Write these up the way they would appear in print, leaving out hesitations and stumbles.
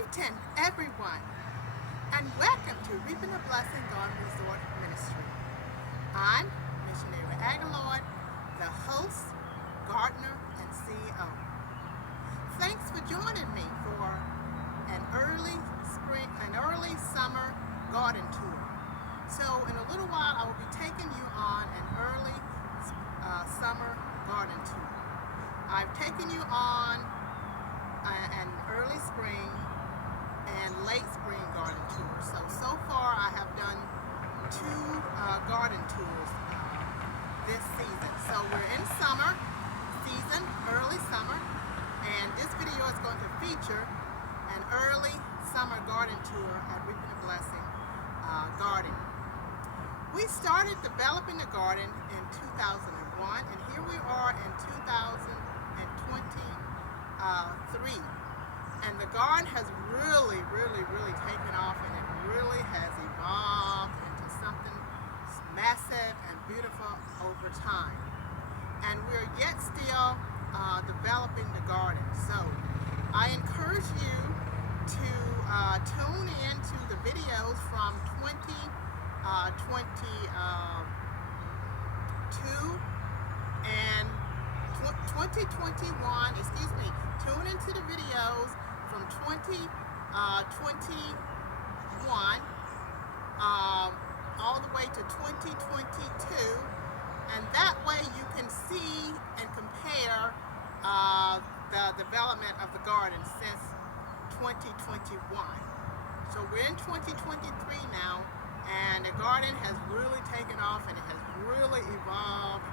Greeting everyone, and welcome to Reaping a Blessing Garden Resort Ministry. I'm Missionary Aguillard, the host, gardener, and CEO. Thanks for joining me for an early summer garden tour. So in a little while, I will be taking you on an early summer garden tour. I've taken you on an early spring and late spring garden tour. So far I have done two garden tours this season. So we're in summer season, early summer, and this video is going to feature an early summer garden tour at Reaping a Blessing Garden. We started developing the garden in 2001, and here we are in 2023, and the garden has really taken off, and it really has evolved into something massive and beautiful over time, and we're yet still developing the garden. So I encourage you to tune in to the videos from 2022 and 2021, tune into the videos from 2021 all the way to 2022, and that way you can see and compare the development of the garden since 2021. So we're in 2023 now, and the garden has really taken off, and it has really evolved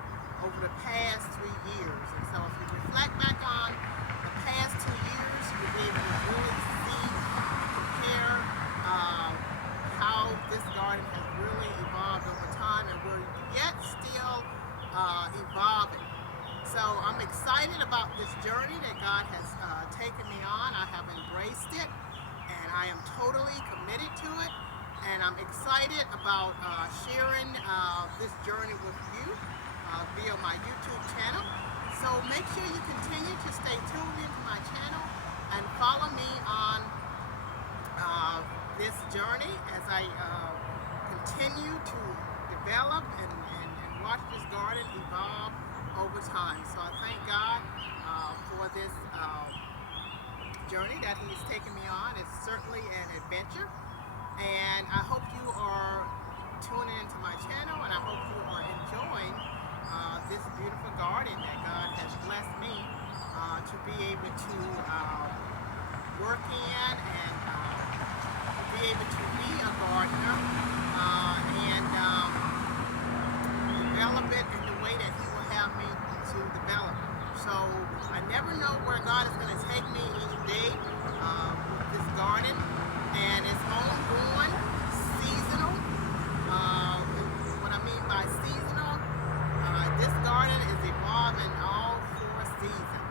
over the past 3 years. And so if you reflect back on the past 2 years, you'll be able to really see and compare how this garden has really evolved over time, and we're yet still evolving. So I'm excited about this journey that God has taken me on. I have embraced it, and I am totally committed to it, and I'm excited about sharing this journey with you via my YouTube channel. So make sure you continue to stay tuned into my channel and follow me on this journey as I continue to develop and watch this garden evolve over time. So I thank God for this journey that He's taken me on. It's certainly an adventure, and I hope you are tuning into my channel, and I hope you are enjoying this beautiful garden that God has blessed me to be able to work in, and to be able to be a gardener and develop it in the way that He will have me to develop it. So I never know where God is going to take me each day with this garden, and it's homegrown, seasonal. What I mean by seasonal, this garden is evolving all 4 seasons: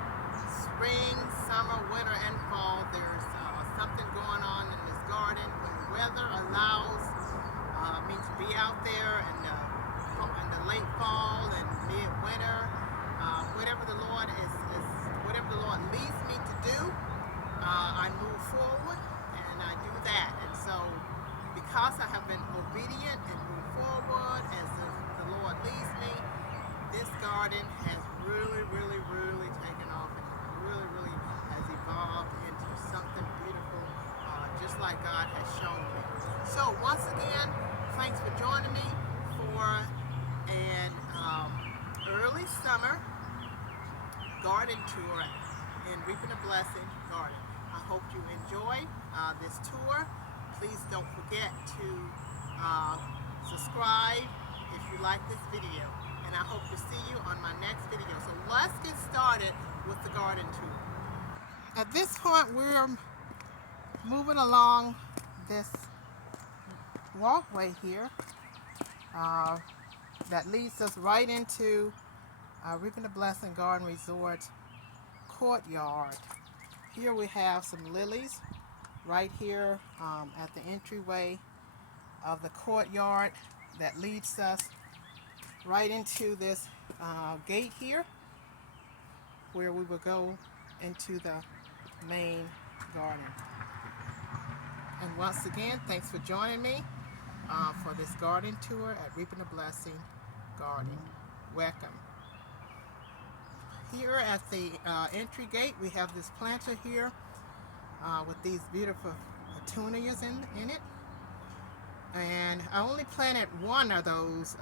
spring, summer, winter, and fall. There's something going on in this garden. When the weather allows me to be out there in the late fall and mid-winter, whatever the Lord leads me to do, I move forward and I do that. And so, because I have been obedient and moved forward as the Lord leads me, this garden has really taken off, and really has evolved into something beautiful, just like God has shown me. So once again, thanks for joining me for an early summer garden tour in Reaping a Blessing Garden. I hope you enjoy this tour. Please don't forget to subscribe if you like this video, and I hope to see you on my next video. So let's get started with the garden tour. At this point, we're moving along this walkway here that leads us right into Reaping a Blessing Garden Resort courtyard. Here we have some lilies right here at the entryway of the courtyard that leads us right into this gate here, where we will go into the main garden. And once again, thanks for joining me for this garden tour at Reaping a Blessing Garden. Welcome. Here at the entry gate, we have this planter here with these beautiful petunias in it. And I only planted one of those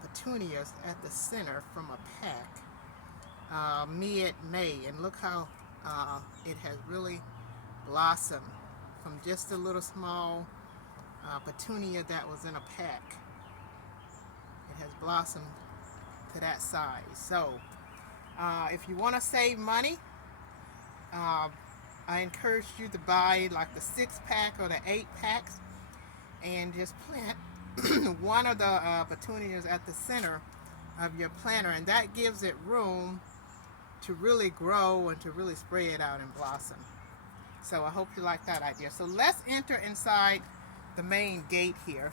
petunias at the center from a pack mid-May, and look how it has really blossomed from just a little small petunia that was in a pack. It has blossomed to that size. So if you want to save money, I encourage you to buy like the 6-pack or the 8-packs and just plant one of the petunias at the center of your planter, and that gives it room to really grow and to really spread out and blossom. So I hope you like that idea. So let's enter inside the main gate here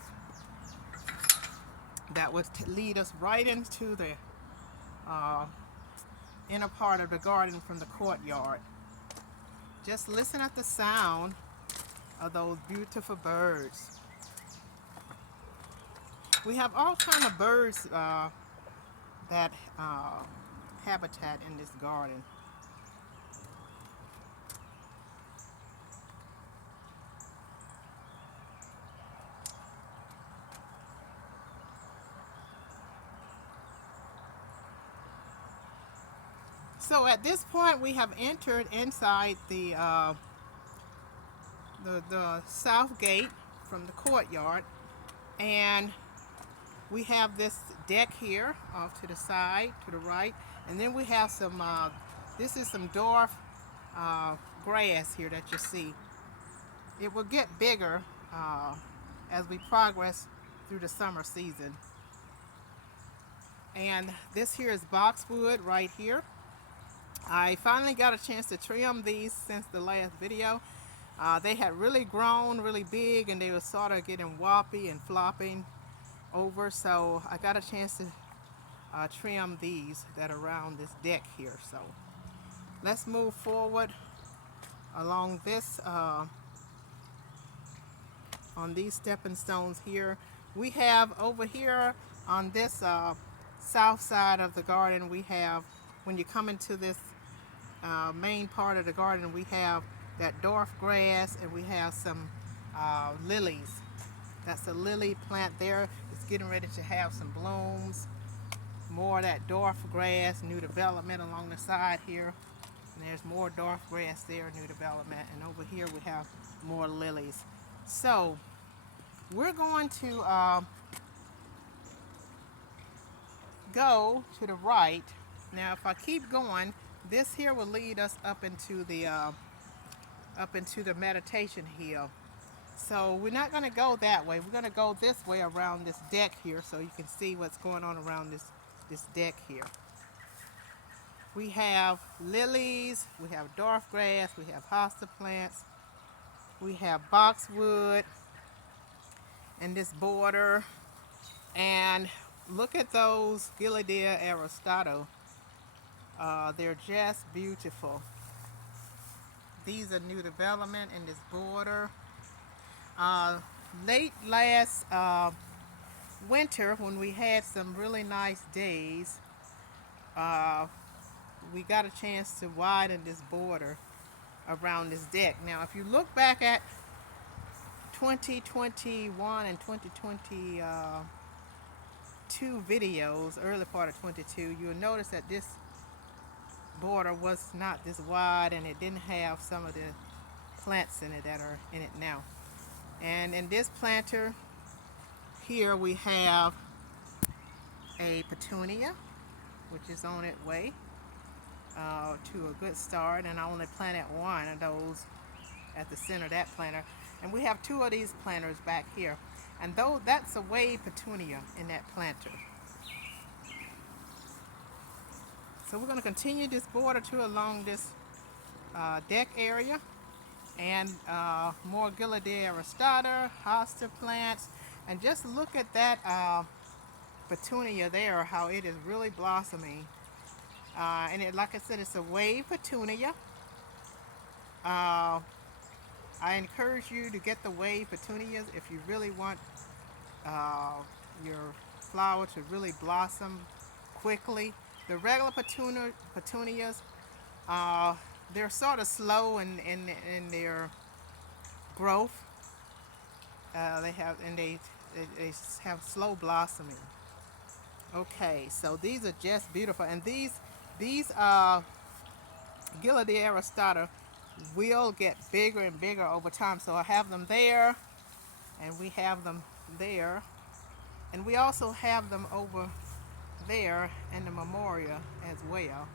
that would lead us right into the inner part of the garden from the courtyard. Just listen at the sound of those beautiful birds. We have all kinds of birds that habitat in this garden. So at this point, we have entered inside the south gate from the courtyard, and we have this deck here off to the side, to the right, and then we have some, this is some dwarf grass here that you see. It will get bigger as we progress through the summer season. And this here is boxwood right here. I finally got a chance to trim these since the last video. They had really grown really big, and they were sort of getting woppy and flopping over, so I got a chance to trim these that are around this deck here. So let's move forward along this on these stepping stones here. We have over here on this south side of the garden, we have, when you come into this main part of the garden, we have that dwarf grass, and we have some lilies. That's a lily plant there. It's getting ready to have some blooms. More of that dwarf grass, new development along the side here. And there's more dwarf grass there, new development. And over here we have more lilies. So we're going to go to the right. Now if I keep going, this here will lead us up into the meditation hill. So we're not going to go that way. We're going to go this way around this deck here, so you can see what's going on around this deck here. We have lilies, we have dwarf grass, we have hosta plants, we have boxwood in this border, and look at those Aguillard aristata. They're just beautiful. These are new development in this border. Late last winter, when we had some really nice days, we got a chance to widen this border around this deck. Now if you look back at 2021 and 2022 videos, early part of 22, you'll notice that this border was not this wide, and it didn't have some of the plants in it that are in it now. And in this planter here we have a petunia, which is on its way to a good start, and I only planted one of those at the center of that planter. And we have two of these planters back here, and though that's a wave petunia in that planter. So we're going to continue this border too along this deck area, and more Aguillard aristata, hosta plants, and just look at that petunia there, how it is really blossoming. And it, like I said, it's a wave petunia. I encourage you to get the wave petunias if you really want uh, your flower to really blossom quickly. The regular petunias, uh, they're sort of slow in their growth. They have and they have slow blossoming. Okay, so these are just beautiful, and these Gillardia aristata will get bigger and bigger over time. So I have them there, and we have them there, and we also have them over there in the memorial as well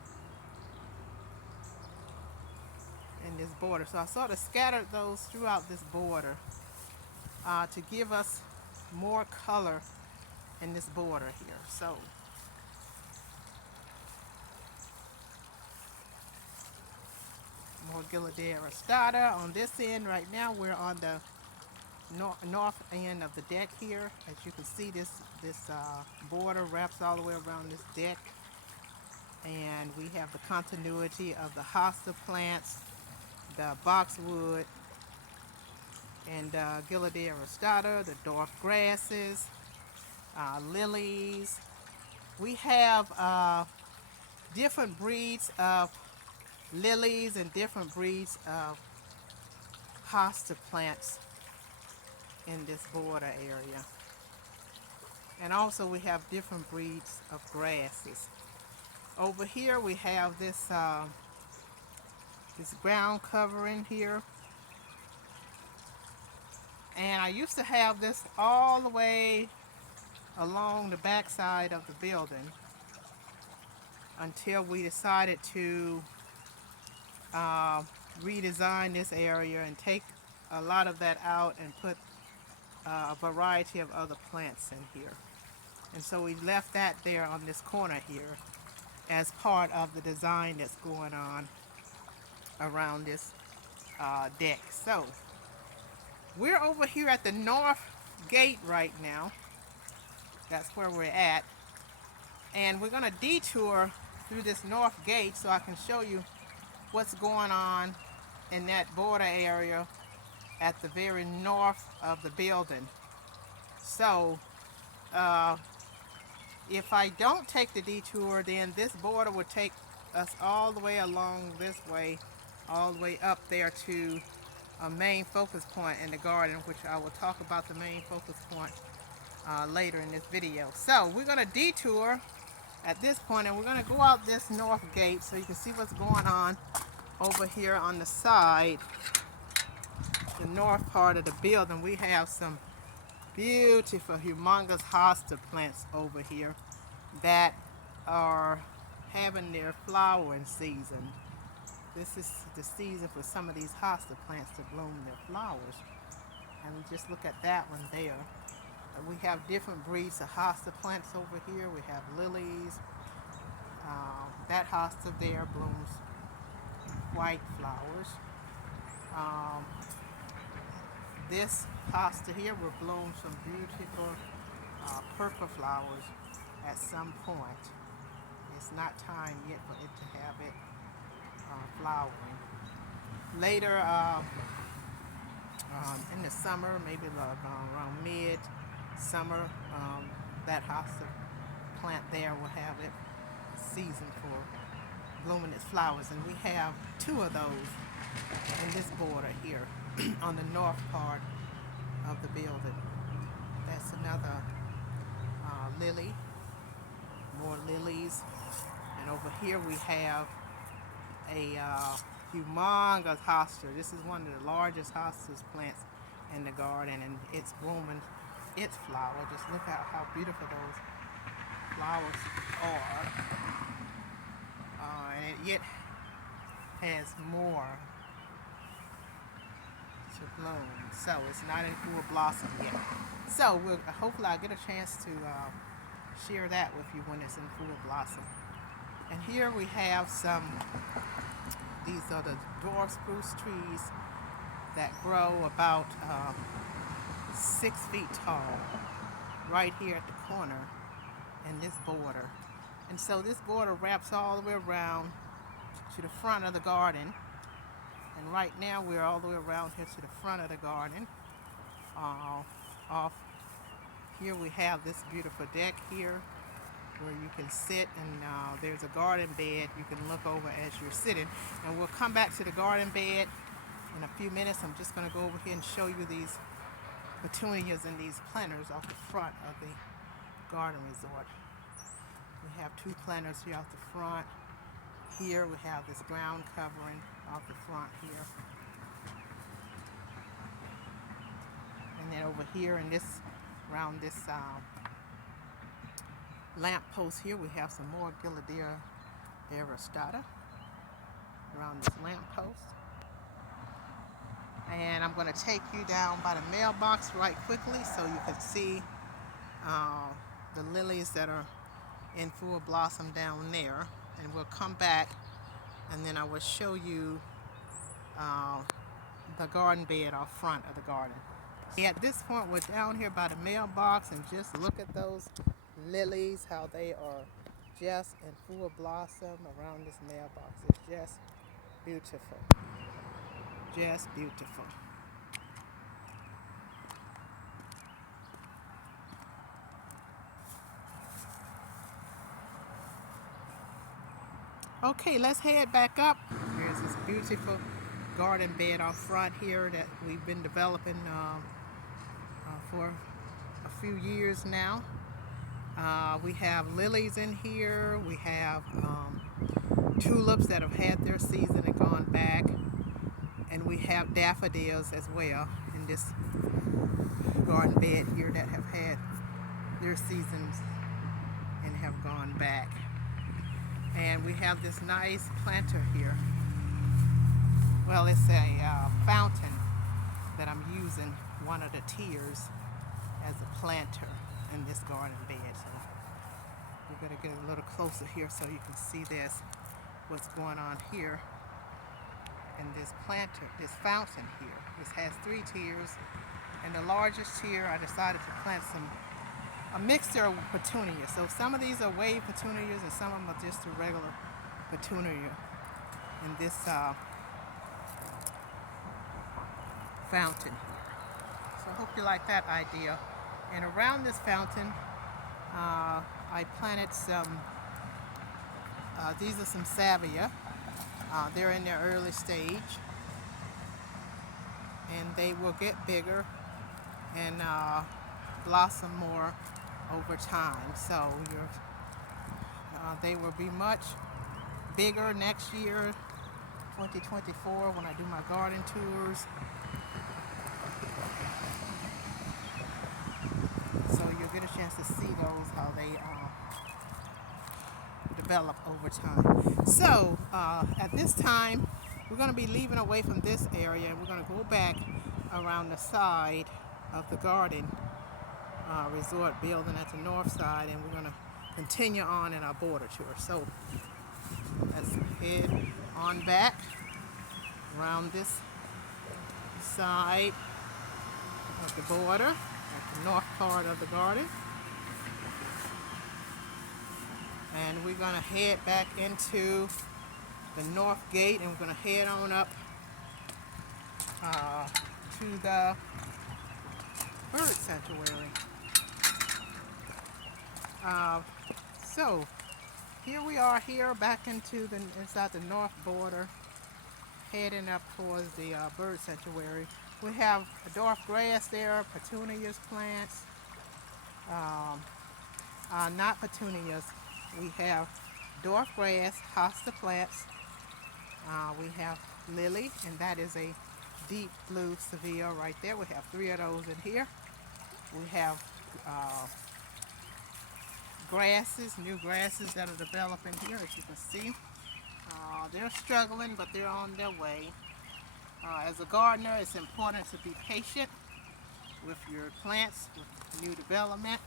in this border. So I sort of scattered those throughout this border to give us more color in this border here. So more Gillardia aristata on this end. Right now we're on the north end of the deck here. As you can see, this border wraps all the way around this deck, and we have the continuity of the hosta plants, the boxwood, and Gillardia aristata, the dwarf grasses, lilies. We have different breeds of lilies and different breeds of hosta plants in this border area. And also we have different breeds of grasses. Over here we have this this ground covering here. And I used to have this all the way along the back side of the building until we decided to redesign this area and take a lot of that out and put a variety of other plants in here. And so we left that there on this corner here as part of the design that's going on around this deck. So we're over here at the north gate right now. That's where we're at. And we're going to detour through this north gate so I can show you what's going on in that border area at the very north of the building. So if I don't take the detour, then this border would take us all the way along this way, all the way up there to a main focus point in the garden, which I will talk about the main focus point later in this video. So we're going to detour at this point, and we're going to go out this north gate so you can see what's going on over here on the side, the north part of the building. We have some beautiful, humongous hosta plants over here that are having their flowering season. This is the season for some of these hosta plants to bloom their flowers. And just look at that one there. We have different breeds of hosta plants over here. We have lilies. That hosta there blooms white flowers. This hosta here will bloom some beautiful purple flowers at some point. It's not time yet for it to have it flowering. Later in the summer, maybe around mid-summer, that hosta plant there will have it season for blooming its flowers. And we have two of those in this border here on the north part of the building. That's another lily, more lilies. And over here we have a humongous hosta. This is one of the largest hostas plants in the garden, and it's blooming its flower. Just look at how beautiful those flowers are. And it yet has more to bloom, so it's not in full blossom yet. So hopefully I'll get a chance to share that with you when it's in full blossom. And here we have these are the dwarf spruce trees that grow about 6 feet tall right here at the corner in this border. And so this border wraps all the way around to the front of the garden. And right now we're all the way around here to the front of the garden. Off here we have this beautiful deck here where you can sit, and there's a garden bed you can look over as you're sitting. And we'll come back to the garden bed in a few minutes. I'm just going to go over here and show you these petunias and these planters off the front of the garden resort. We have two planters here out the front. Here we have this ground covering off the front here. And then over here in this, around this lamp post here, we have some more Aguillard aristata around this lamp post. And I'm going to take you down by the mailbox right quickly so you can see the lilies that are in full blossom down there. And we'll come back and then I will show you the garden bed off front of the garden. At this point, we're down here by the mailbox, and just look at those lilies, how they are just in full blossom around this mailbox. It's just beautiful. Just beautiful. Okay, let's head back up. Here's this beautiful garden bed off front here that we've been developing for a few years now. We have lilies in here. We have tulips that have had their season and gone back. And we have daffodils as well in this garden bed here that have had their seasons and have gone back. And we have this nice planter here. Well, it's a fountain that I'm using, one of the tiers, as a planter in this garden bed. So we're going to get a little closer here so you can see this, what's going on here in this planter, this fountain here. This has 3 tiers, and the largest tier I decided to plant a mixture of petunias. So some of these are wave petunias and some of them are just a regular petunia in this fountain here. So I hope you like that idea. And around this fountain, I planted some, these are some salvia. They're in their early stage, and they will get bigger and blossom more over time. So they will be much bigger next year, 2024, when I do my garden tours. So you'll get a chance to see those, how they develop over time. So at this time, we're going to be leaving away from this area, and we're going to go back around the side of the garden resort building at the north side, and we're going to continue on in our border tour. So let's head on back around this side of the border at the north part of the garden. And we're going to head back into the north gate, and we're going to head on up to the bird sanctuary. So here we are here back into inside the north border, heading up towards the bird sanctuary. We have a dwarf grass there, petunias plants, not petunias. We have dwarf grass, hosta plants. We have lily, and that is a deep blue Seville right there. We have 3 of those in here. We have grasses, new grasses that are developing here, as you can see. They're struggling, but they're on their way. As a gardener, it's important to be patient with your plants, with new development.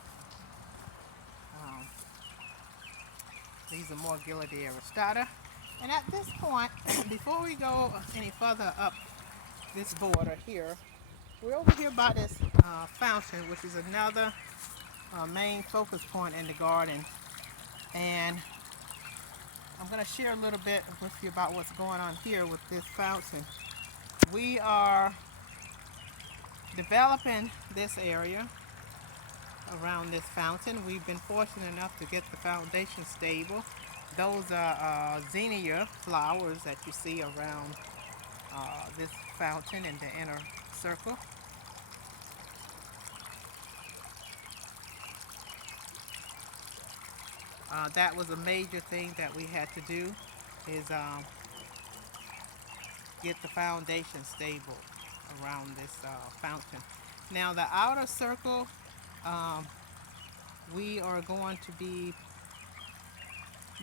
These are more Aguillard aristata. And at this point, before we go any further up this border here, we're over here by this fountain, which is another main focus point in the garden. And I'm going to share a little bit with you about what's going on here with this fountain. we are developing this area around this fountain. We've been fortunate enough to get the foundation stable. Those are zinnia flowers that you see around this fountain in the inner circle. That was a major thing that we had to do, is get the foundation stable around this fountain. Now the outer circle, um, we are going to be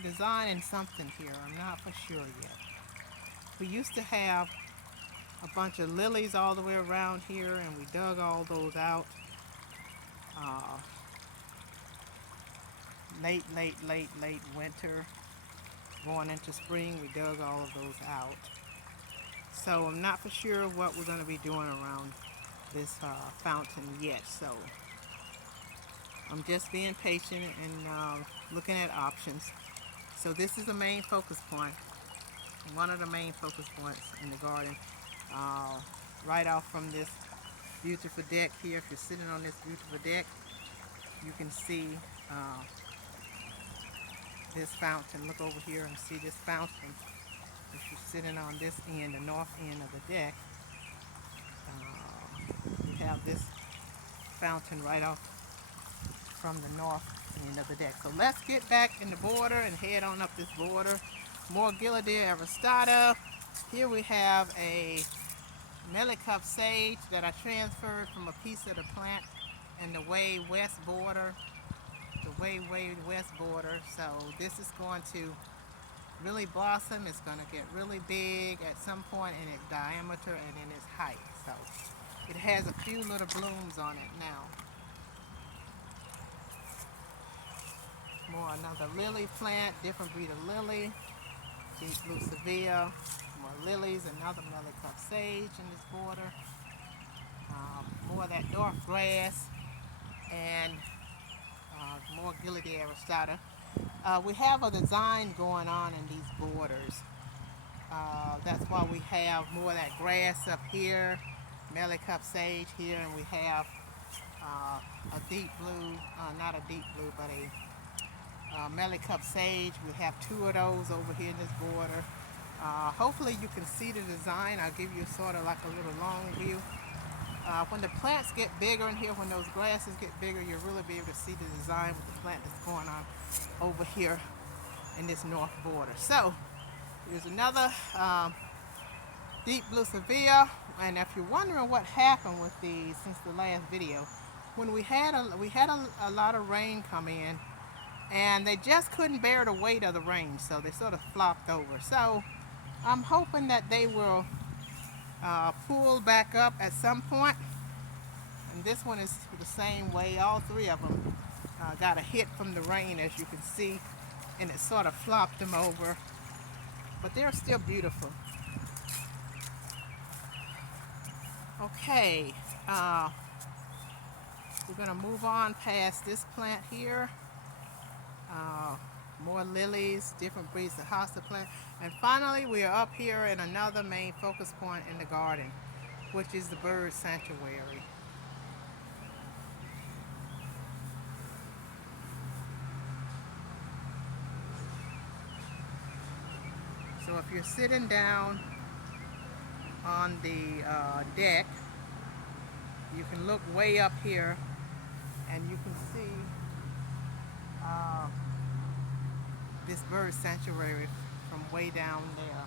designing something here. I'm not for sure yet. We used to have a bunch of lilies all the way around here, and we dug all those out. Uh, late winter, going into spring, we dug all of those out. So I'm not for sure what we're going to be doing around this fountain yet. So I'm just being patient and looking at options. So this is the main focus point, one of the main focus points in the garden. Right off from this beautiful deck here, if you're sitting on this beautiful deck, you can see this fountain. Look over here and see this fountain. If you're sitting on this end, the north end of the deck, we have this fountain right off from the north end of the deck. So let's get back in the border and head on up this border. More Aguillard aristata. Here we have a Melicop sage that I transferred from a piece of the plant in the way west border. The way west border. So this is going to really blossom. It's going to get really big at some point in its diameter and in its height. So it has a few little blooms on it now. More another lily plant, different breed of lily, deep blue severe, more lilies, another Melicop sage in this border, more of that dwarf grass, and more Aguillard aristata. We have a design going on in these borders. That's why we have more of that grass up here, Melicop sage here, and we have a deep blue, not a deep blue, but a Melicop sage. We have two of those over here in this border. Hopefully you can see the design. I'll give you sort of like a little long view. When the plants get bigger in here, when those grasses get bigger, you'll really be able to see the design with the plant that's going on over here in this north border. So here's another deep blue severe. And if you're wondering what happened with these since the last video, when we had a lot of rain come in, and they just couldn't bear the weight of the rain, so they sort of flopped over. So I'm hoping that they will pull back up at some point. And this one is the same way. All three of them got a hit from the rain, as you can see, and it sort of flopped them over. But they're still beautiful. Okay, we're going to move on past this plant here. More lilies, different breeds of hosta plant. And finally, we are up here in another main focus point in the garden, which is the bird sanctuary. So if you're sitting down on the deck, you can look way up here and you can see this bird sanctuary from way down there.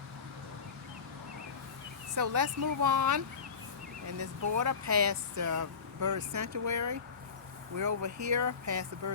So let's move on in this border past the bird sanctuary. We're over here past the bird